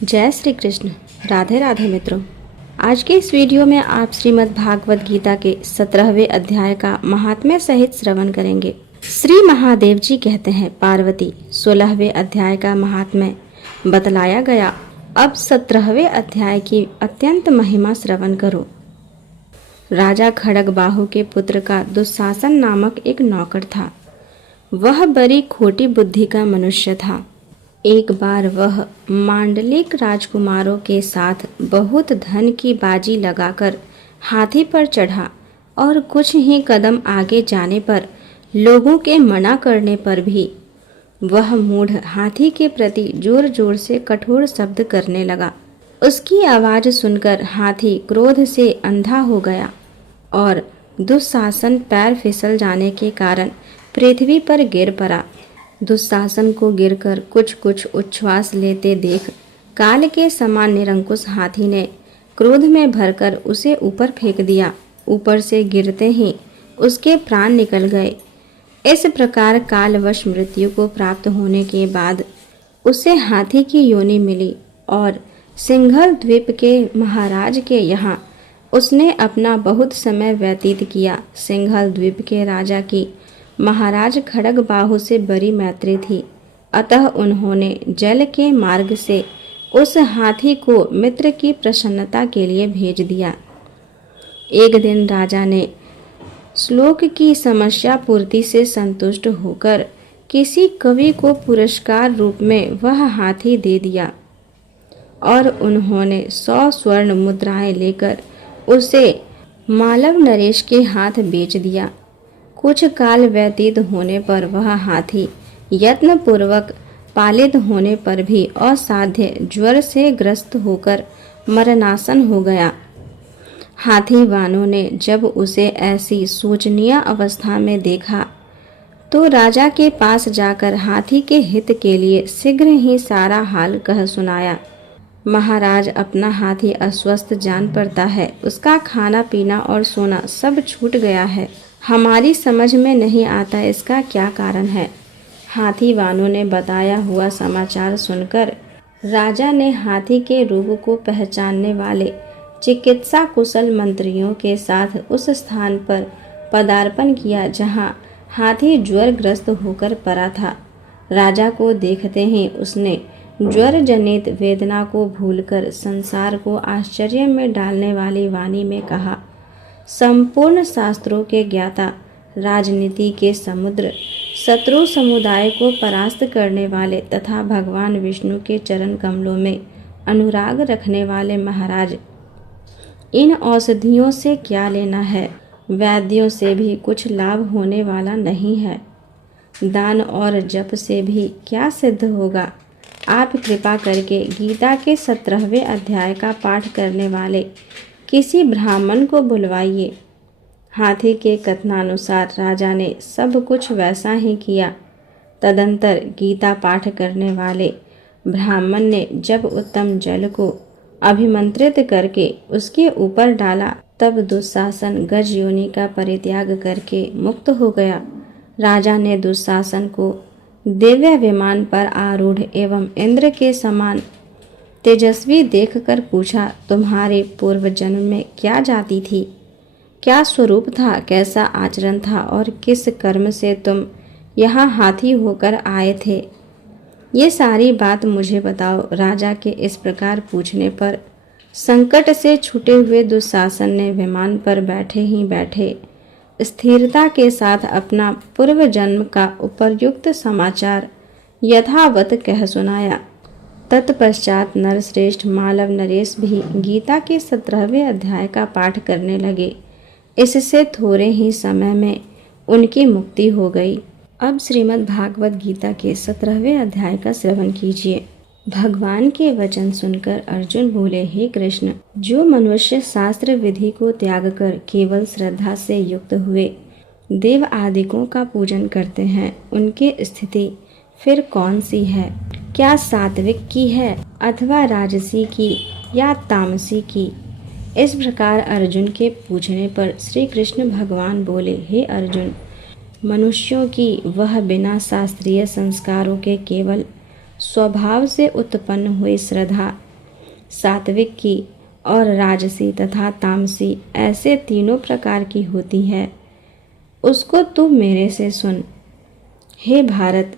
जय श्री कृष्ण। राधे राधे मित्रों। आज के इस वीडियो में आप श्रीमद् भागवत गीता के 17वें अध्याय का महात्म्य सहित श्रवण करेंगे। श्री महादेव जी कहते हैं, पार्वती 16वें अध्याय का महात्म्य बतलाया गया। अब 17वें अध्याय की अत्यंत महिमा श्रवण करो। राजा खड़गबाहु के पुत्र का दुशासन नामक एक नौकर था। वह बड़ी खोटी बुद्धि का मनुष्य था। एक बार वह मांडलिक राजकुमारों के साथ बहुत धन की बाजी लगाकर हाथी पर चढ़ा और कुछ ही कदम आगे जाने पर लोगों के मना करने पर भी वह मूढ़ हाथी के प्रति जोर जोर से कठोर शब्द करने लगा। उसकी आवाज सुनकर हाथी क्रोध से अंधा हो गया और दुशासन पैर फिसल जाने के कारण पृथ्वी पर गिर पड़ा। दुशासन को गिरकर कुछ कुछ उच्छ्वास लेते देख काल के समान निरंकुश हाथी ने क्रोध में भरकर उसे ऊपर फेंक दिया। ऊपर से गिरते ही उसके प्राण निकल गए। इस प्रकार कालवश मृत्यु को प्राप्त होने के बाद उसे हाथी की योनि मिली और सिंघल द्वीप के महाराज के यहाँ उसने अपना बहुत समय व्यतीत किया। सिंघल द्वीप के राजा की महाराज खड़गबाहु से बड़ी मैत्री थी, अतः उन्होंने जल के मार्ग से उस हाथी को मित्र की प्रसन्नता के लिए भेज दिया। एक दिन राजा ने श्लोक की समस्या पूर्ति से संतुष्ट होकर किसी कवि को पुरस्कार रूप में वह हाथी दे दिया और उन्होंने 100 स्वर्ण मुद्राएं लेकर उसे मालव नरेश के हाथ बेच दिया। कुछ काल व्यतीत होने पर वह हाथी यत्न पूर्वक पालित होने पर भी असाध्य ज्वर से ग्रस्त होकर मरणासन हो गया। हाथी वानों ने जब उसे ऐसी शोचनीय अवस्था में देखा तो राजा के पास जाकर हाथी के हित के लिए शीघ्र ही सारा हाल कह सुनाया। महाराज, अपना हाथी अस्वस्थ जान पड़ता है। उसका खाना पीना और सोना सब छूट गया है। हमारी समझ में नहीं आता इसका क्या कारण है। हाथी वानों ने बताया हुआ समाचार सुनकर राजा ने हाथी के रोग को पहचानने वाले चिकित्सा कुशल मंत्रियों के साथ उस स्थान पर पदार्पण किया जहां हाथी ज्वरग्रस्त होकर पड़ा था। राजा को देखते ही उसने ज्वर जनित वेदना को भूलकर संसार को आश्चर्य में डालने वाली वाणी में कहा, संपूर्ण शास्त्रों के ज्ञाता, राजनीति के समुद्र, शत्रु समुदाय को परास्त करने वाले तथा भगवान विष्णु के चरण कमलों में अनुराग रखने वाले महाराज, इन औषधियों से क्या लेना है। वैद्यों से भी कुछ लाभ होने वाला नहीं है। दान और जप से भी क्या सिद्ध होगा। आप कृपा करके गीता के 17वें अध्याय का पाठ करने वाले किसी ब्राह्मण को बुलवाइए। हाथी के कथनानुसार राजा ने सब कुछ वैसा ही किया। तदंतर गीता पाठ करने वाले ब्राह्मण ने जब उत्तम जल को अभिमंत्रित करके उसके ऊपर डाला तब दुशासन गज योनि का परित्याग करके मुक्त हो गया। राजा ने दुशासन को दिव्य विमान पर आरूढ़ एवं इंद्र के समान तेजस्वी देखकर पूछा, तुम्हारे पूर्व जन्म में क्या जाति थी, क्या स्वरूप था, कैसा आचरण था और किस कर्म से तुम यहाँ हाथी होकर आए थे, ये सारी बात मुझे बताओ। राजा के इस प्रकार पूछने पर संकट से छूटे हुए दुशासन ने विमान पर बैठे ही बैठे स्थिरता के साथ अपना पूर्व जन्म का उपर्युक्त समाचार यथावत कह सुनाया। तत्पश्चात नरश्रेष्ठ मालव नरेश भी गीता के 17वें अध्याय का पाठ करने लगे। इससे थोड़े ही समय में उनकी मुक्ति हो गई। अब श्रीमद् भागवत गीता के 17वें अध्याय का श्रवण कीजिए। भगवान के वचन सुनकर अर्जुन बोले, हे कृष्ण, जो मनुष्य शास्त्र विधि को त्याग कर केवल श्रद्धा से युक्त हुए देव आदिकों का पूजन करते हैं, उनकी स्थिति फिर कौन सी है? क्या सात्विक की है अथवा राजसी की या तामसी की? इस प्रकार अर्जुन के पूछने पर श्री कृष्ण भगवान बोले, हे अर्जुन, मनुष्यों की वह बिना शास्त्रीय संस्कारों के केवल स्वभाव से उत्पन्न हुई श्रद्धा सात्विक की और राजसी तथा तामसी ऐसे तीनों प्रकार की होती है, उसको तू मेरे से सुन। हे भारत,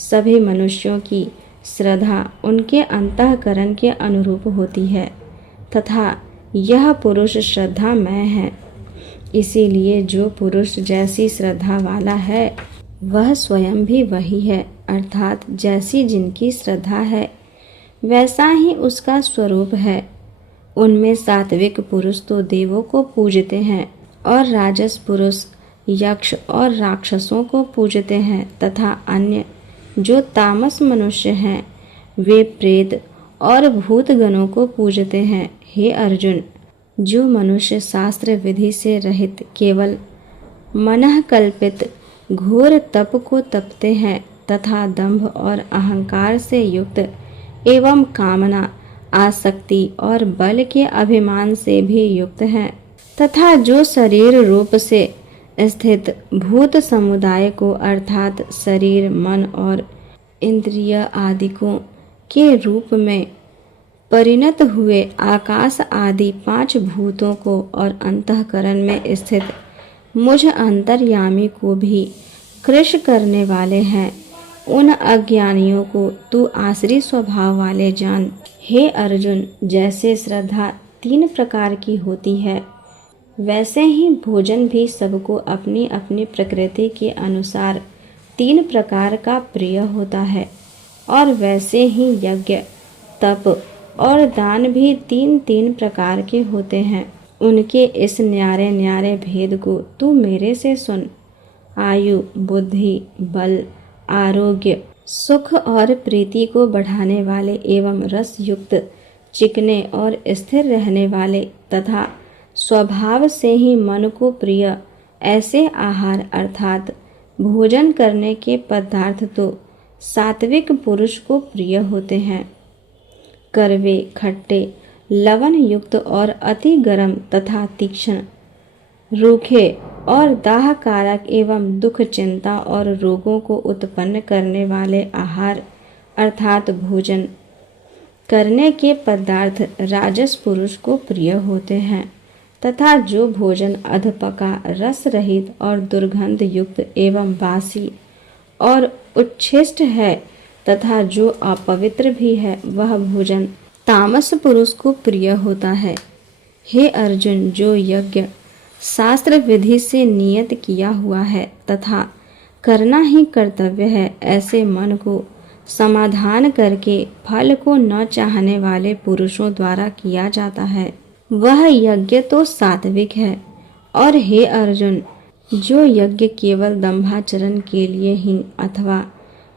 सभी मनुष्यों की श्रद्धा उनके अंतःकरण के अनुरूप होती है तथा यह पुरुष श्रद्धामय है। इसीलिए जो पुरुष जैसी श्रद्धा वाला है वह स्वयं भी वही है, अर्थात जैसी जिनकी श्रद्धा है वैसा ही उसका स्वरूप है। उनमें सात्विक पुरुष तो देवों को पूजते हैं और राजस पुरुष यक्ष और राक्षसों को पूजते हैं तथा अन्य जो तामस मनुष्य हैं वे प्रेत और भूतगणों को पूजते हैं। हे अर्जुन, जो मनुष्य शास्त्र विधि से रहित केवल मनः कल्पित घोर तप को तपते हैं तथा दंभ और अहंकार से युक्त एवं कामना, आसक्ति और बल के अभिमान से भी युक्त हैं तथा जो शरीर रूप से स्थित भूत समुदाय को अर्थात शरीर, मन और इंद्रिय आदिकों के रूप में परिणत हुए आकाश आदि 5 भूतों को और अंतःकरण में स्थित मुझ अंतर्यामी को भी कृश करने वाले हैं, उन अज्ञानियों को तू आसुरी स्वभाव वाले जान। हे अर्जुन, जैसे श्रद्धा 3 प्रकार की होती है वैसे ही भोजन भी सबको अपनी अपनी प्रकृति के अनुसार 3 प्रकार का प्रिय होता है और वैसे ही यज्ञ, तप और दान भी 3-3 प्रकार के होते हैं। उनके इस न्यारे न्यारे भेद को तू मेरे से सुन। आयु, बुद्धि, बल, आरोग्य, सुख और प्रीति को बढ़ाने वाले एवं रस युक्त, चिकने और स्थिर रहने वाले तथा स्वभाव से ही मन को प्रिय ऐसे आहार अर्थात भोजन करने के पदार्थ तो सात्विक पुरुष को प्रिय होते हैं। कड़वे, खट्टे, लवण युक्त और अति गर्म तथा तीक्ष्ण, रूखे और दाहकारक एवं दुख, चिंता और रोगों को उत्पन्न करने वाले आहार अर्थात भोजन करने के पदार्थ राजस पुरुष को प्रिय होते हैं तथा जो भोजन अधपका, रस रहित और दुर्गंध युक्त एवं बासी और उच्छिष्ट है तथा जो अपवित्र भी है वह भोजन तामस पुरुष को प्रिय होता है। हे अर्जुन, जो यज्ञ शास्त्र विधि से नियत किया हुआ है तथा करना ही कर्तव्य है, ऐसे मन को समाधान करके फल को न चाहने वाले पुरुषों द्वारा किया जाता है, वह यज्ञ तो सात्विक है। और हे अर्जुन, जो यज्ञ केवल दंभाचरण के लिए ही अथवा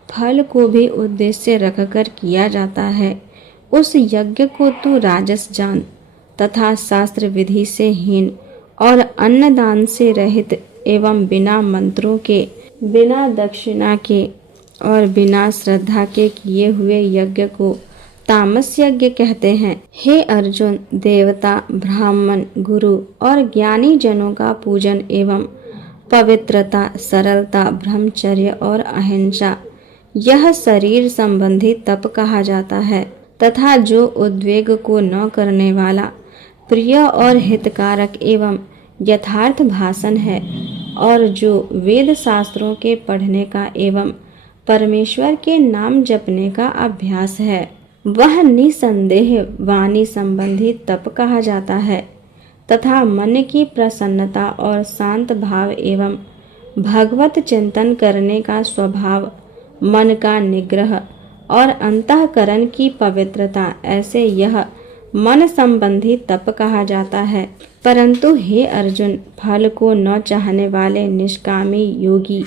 फल को भी उद्देश्य रखकर किया जाता है, उस यज्ञ को तू राजस जान तथा शास्त्र विधि से हीन और अन्नदान से रहित एवं बिना मंत्रों के, बिना दक्षिणा के और बिना श्रद्धा के किए हुए यज्ञ को तामस यज्ञ कहते हैं। हे अर्जुन, देवता, ब्राह्मण, गुरु और ज्ञानी जनों का पूजन एवं पवित्रता, सरलता, ब्रह्मचर्य और अहिंसा यह शरीर संबंधी तप कहा जाता है तथा जो उद्वेग को न करने वाला प्रिय और हितकारक एवं यथार्थ भाषण है और जो वेद शास्त्रों के पढ़ने का एवं परमेश्वर के नाम जपने का अभ्यास है, वह निसंदेह वाणी संबंधी तप कहा जाता है तथा मन की प्रसन्नता और शांत भाव एवं भगवत चिंतन करने का स्वभाव, मन का निग्रह और अंतःकरण की पवित्रता, ऐसे यह मन संबंधी तप कहा जाता है। परंतु हे अर्जुन, फल को न चाहने वाले निष्कामी योगी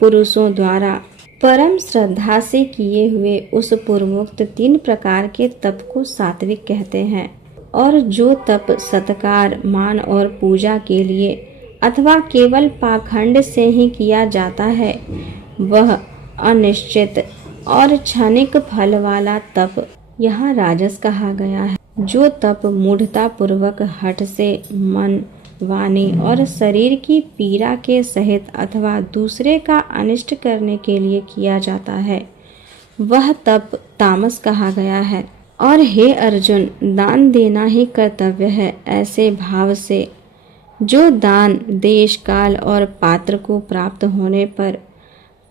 पुरुषों द्वारा परम श्रद्धा से किए हुए उस पूर्वोक्त 3 प्रकार के तप को सात्विक कहते हैं। और जो तप सत्कार, मान और पूजा के लिए अथवा केवल पाखंड से ही किया जाता है, वह अनिश्चित और क्षणिक फल वाला तप यहाँ राजस कहा गया है। जो तप मूढ़ता पूर्वक हठ से मन, वाणी और शरीर की पीड़ा के सहित अथवा दूसरे का अनिष्ट करने के लिए किया जाता है, वह तप तामस कहा गया है। और हे अर्जुन, दान देना ही कर्तव्य है। ऐसे भाव से जो दान देश काल और पात्र को प्राप्त होने पर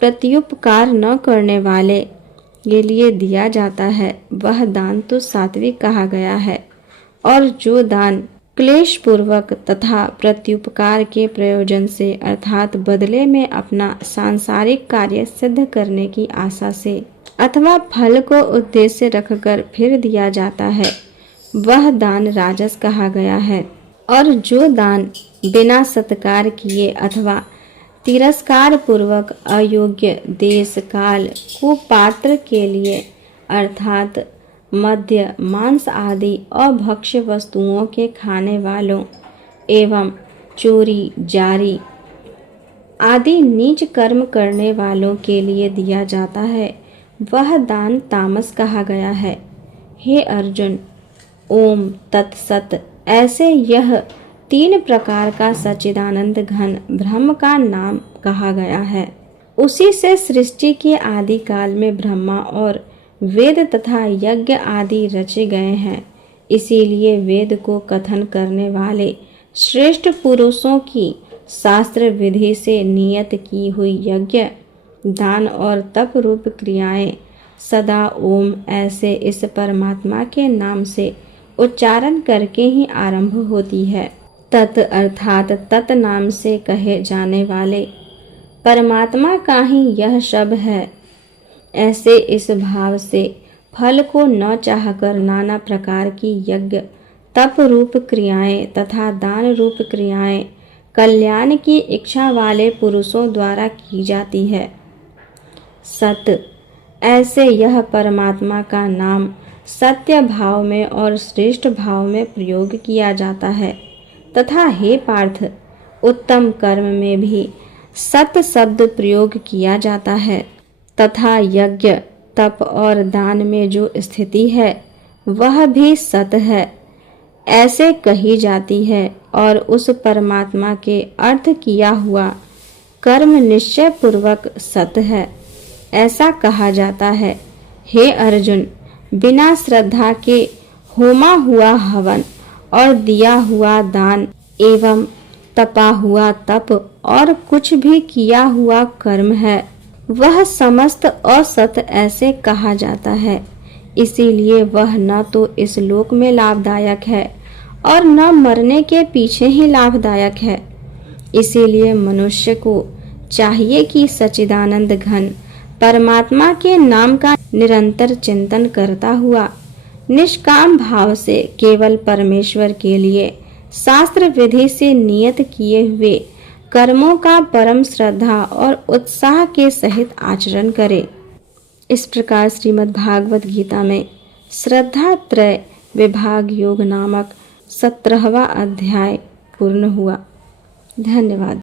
प्रत्युपकार न करने वाले के लिए दिया जाता है, वह दान तो सात्विक कहा गया है। और जो दान क्लेश पूर्वक तथा प्रत्युपकार के प्रयोजन से अर्थात बदले में अपना सांसारिक कार्य सिद्ध करने की आशा से अथवा फल को उद्देश्य रखकर फिर दिया जाता है, वह दान राजस कहा गया है। और जो दान बिना सत्कार किए अथवा तिरस्कार पूर्वक अयोग्य देश काल कुपात्र के लिए अर्थात मद्य मांस आदि अभक्ष्य वस्तुओं के खाने वालों एवं चोरी जारी आदि नीच कर्म करने वालों के लिए दिया जाता है, वह दान तामस कहा गया है। हे अर्जुन, ओम तत्सत। ऐसे यह 3 प्रकार का सच्चिदानंद घन ब्रह्म का नाम कहा गया है। उसी से सृष्टि के आदि काल में ब्रह्मा और वेद तथा यज्ञ आदि रचे गए हैं। इसीलिए वेद को कथन करने वाले श्रेष्ठ पुरुषों की शास्त्र विधि से नियत की हुई यज्ञ, दान और तप रूप क्रियाएं सदा ओम ऐसे इस परमात्मा के नाम से उच्चारण करके ही आरंभ होती है। तत् अर्थात तत् नाम से कहे जाने वाले परमात्मा का ही यह शब्द है। ऐसे इस भाव से फल को न चाहकर नाना प्रकार की यज्ञ तप रूप क्रियाएं तथा दान रूप क्रियाएं कल्याण की इच्छा वाले पुरुषों द्वारा की जाती है। सत। ऐसे यह परमात्मा का नाम सत्य भाव में और श्रेष्ठ भाव में प्रयोग किया जाता है तथा हे पार्थ, उत्तम कर्म में भी सत शब्द प्रयोग किया जाता है तथा यज्ञ तप और दान में जो स्थिति है वह भी सत है ऐसे कही जाती है। और उस परमात्मा के अर्थ किया हुआ कर्म निश्चय पूर्वक सत है ऐसा कहा जाता है। हे अर्जुन, बिना श्रद्धा के होमा हुआ हवन और दिया हुआ दान एवं तपा हुआ तप और कुछ भी किया हुआ कर्म है, वह समस्त असत ऐसे कहा जाता है। इसीलिए वह न तो इस लोक में लाभदायक है और न मरने के पीछे ही लाभदायक है। इसीलिए मनुष्य को चाहिए कि सच्चिदानंद घन परमात्मा के नाम का निरंतर चिंतन करता हुआ निष्काम भाव से केवल परमेश्वर के लिए शास्त्र विधि से नियत किए हुए कर्मों का परम श्रद्धा और उत्साह के सहित आचरण करे। इस प्रकार श्रीमद् भागवत गीता में श्रद्धा त्रय विभाग योग नामक 17वां अध्याय पूर्ण हुआ। धन्यवाद।